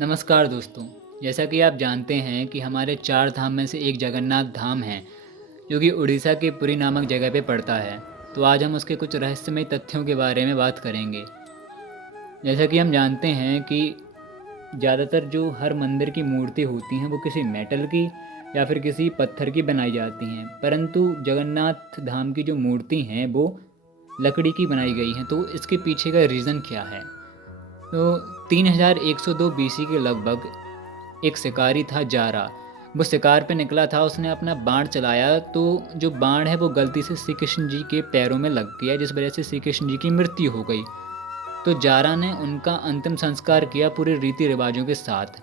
नमस्कार दोस्तों। जैसा कि आप जानते हैं कि हमारे चार धाम में से एक जगन्नाथ धाम है, जो कि उड़ीसा के पुरी नामक जगह पे पड़ता है। तो आज हम उसके कुछ रहस्यमय तथ्यों के बारे में बात करेंगे। जैसा कि हम जानते हैं कि ज़्यादातर जो हर मंदिर की मूर्ति होती हैं वो किसी मेटल की या फिर किसी पत्थर की बनाई जाती हैं, परंतु जगन्नाथ धाम की जो मूर्ति हैं वो लकड़ी की बनाई गई हैं। तो इसके पीछे का रीज़न क्या है? तो 3102 बीसी के लगभग एक शिकारी था जारा। वो शिकार पे निकला था, उसने अपना बाण चलाया तो जो बाण है वो गलती से श्री कृष्ण जी के पैरों में लग गया, जिस वजह से श्री कृष्ण जी की मृत्यु हो गई। तो जारा ने उनका अंतिम संस्कार किया पूरे रीति रिवाजों के साथ।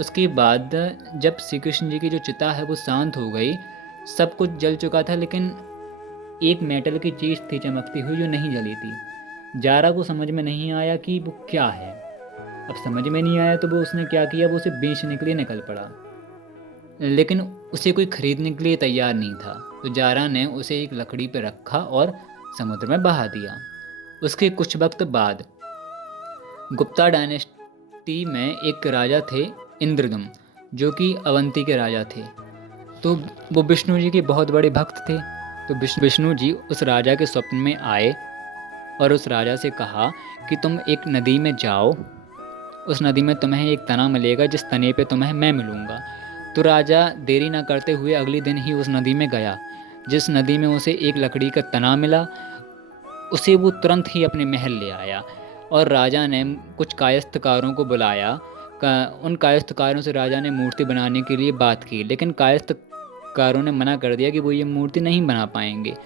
उसके बाद जब श्री कृष्ण जी की जो चिता है वो शांत हो गई, सब कुछ जल चुका था, लेकिन एक मेटल की चीज़ थी चमकती हुई जो नहीं जली थी। जारा को समझ में नहीं आया कि वो क्या है। अब समझ में नहीं आया तो वो उसने क्या किया, वो उसे बेचने के लिए निकल पड़ा, लेकिन उसे कोई खरीदने के लिए तैयार नहीं था। तो जारा ने उसे एक लकड़ी पर रखा और समुद्र में बहा दिया। उसके कुछ वक्त बाद गुप्ता डायनेस्टी में एक राजा थे, इंद्रदुम, जो कि अवंती के राजा थे। तो वो विष्णु जी के बहुत बड़े भक्त थे। तो विष्णु जी उस राजा के स्वप्न में आए और उस राजा से कहा कि तुम एक नदी में जाओ, उस नदी में तुम्हें एक तना मिलेगा, जिस तने पे तुम्हें मैं मिलूँगा। तो राजा देरी ना करते हुए अगले दिन ही उस नदी में गया। जिस नदी में उसे एक लकड़ी का तना मिला, उसे वो तुरंत ही अपने महल ले आया और राजा ने कुछ कायस्थकारों को बुलाया। उन कायस्थकारों से राजा ने मूर्ति बनाने के लिए बात की, लेकिन कायस्थकारों ने मना कर दिया कि वो ये मूर्ति नहीं बना पाएंगे।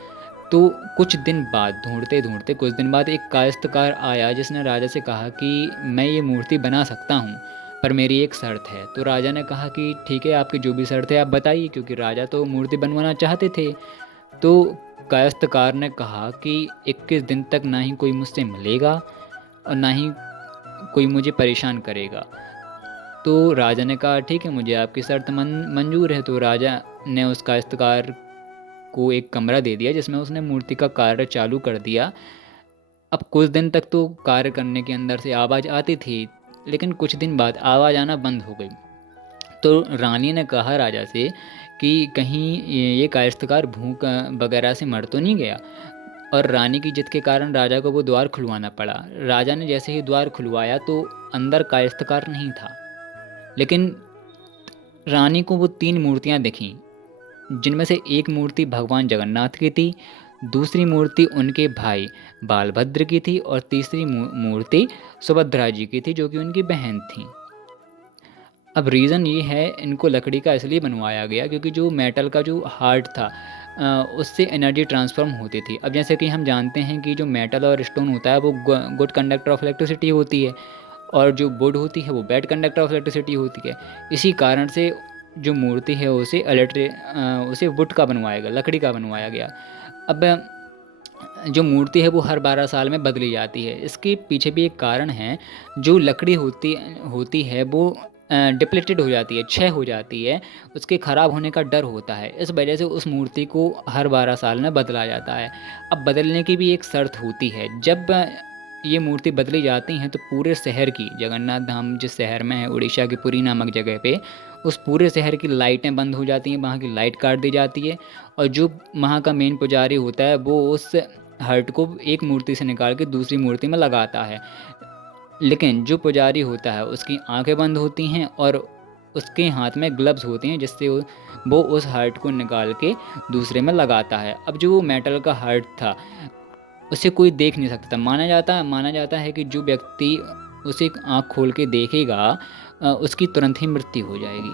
तो कुछ दिन बाद, ढूंढते ढूंढते कुछ दिन बाद, एक कायस्थकार आया जिसने राजा से कहा कि मैं ये मूर्ति बना सकता हूँ, पर मेरी एक शर्त है। तो राजा ने कहा कि ठीक है, आपकी जो भी शर्त है आप बताइए, क्योंकि राजा तो मूर्ति बनवाना चाहते थे। तो कायस्थकार ने कहा कि 21 दिन तक ना ही कोई मुझसे मिलेगा और ना ही कोई मुझे परेशान करेगा। तो राजा ने कहा ठीक है, मुझे आपकी शर्त मंजूर है। तो राजा ने उस कायस्थकार को एक कमरा दे दिया जिसमें उसने मूर्ति का कार्य चालू कर दिया। अब कुछ दिन तक तो कार्य करने के अंदर से आवाज़ आती थी, लेकिन कुछ दिन बाद आवाज़ आना बंद हो गई। तो रानी ने कहा राजा से कि कहीं ये कायस्थकार भूख वगैरह से मर तो नहीं गया। और रानी की जिद के कारण राजा को वो द्वार खुलवाना पड़ा। राजा ने जैसे ही द्वार खुलवाया तो अंदर कायस्थकार नहीं था, लेकिन रानी को वो 3 मूर्तियाँ दिखीं, जिनमें से एक मूर्ति भगवान जगन्नाथ की थी, दूसरी मूर्ति उनके भाई बालभद्र की थी और तीसरी मूर्ति सुभद्रा जी की थी, जो कि उनकी बहन थी। अब रीज़न ये है, इनको लकड़ी का इसलिए बनवाया गया क्योंकि जो मेटल का जो हार्ट था उससे एनर्जी ट्रांसफॉर्म होती थी। अब जैसे कि हम जानते हैं कि जो मेटल और स्टोन होता है वो गुड कंडक्टर ऑफ इलेक्ट्रिसिटी होती है, और जो वुड होती है वो बैड कंडक्टर ऑफ इलेक्ट्रिसिटी होती है। इसी कारण से जो मूर्ति है उसे वुड का बनवाया गया, लकड़ी का बनवाया गया। अब जो मूर्ति है वो हर 12 साल में बदली जाती है। इसके पीछे भी एक कारण है। जो लकड़ी होती होती है वो डिप्लेटेड हो जाती है, क्षय हो जाती है, उसके ख़राब होने का डर होता है। इस वजह से उस मूर्ति को हर 12 साल में बदला जाता है। अब बदलने की भी एक शर्त होती है। जब ये मूर्ति बदली जाती हैं तो पूरे शहर की, जगन्नाथ धाम जिस शहर में है, उड़ीसा की पुरी नामक जगह पे, उस पूरे शहर की लाइटें बंद हो जाती हैं, वहाँ की लाइट काट दी जाती है। और जो वहाँ का मेन पुजारी होता है वो उस हर्ट को एक मूर्ति से निकाल के दूसरी मूर्ति में लगाता है, लेकिन जो पुजारी होता है उसकी आंखें बंद होती हैं और उसके हाथ में ग्लव्स होते हैं, जिससे वो उस हार्ट को निकाल के दूसरे में लगाता है। अब जो मेटल का हार्ट था उसे कोई देख नहीं सकता था। माना जाता है कि जो व्यक्ति उसे आँख खोल के देखेगा उसकी तुरंत ही मृत्यु हो जाएगी।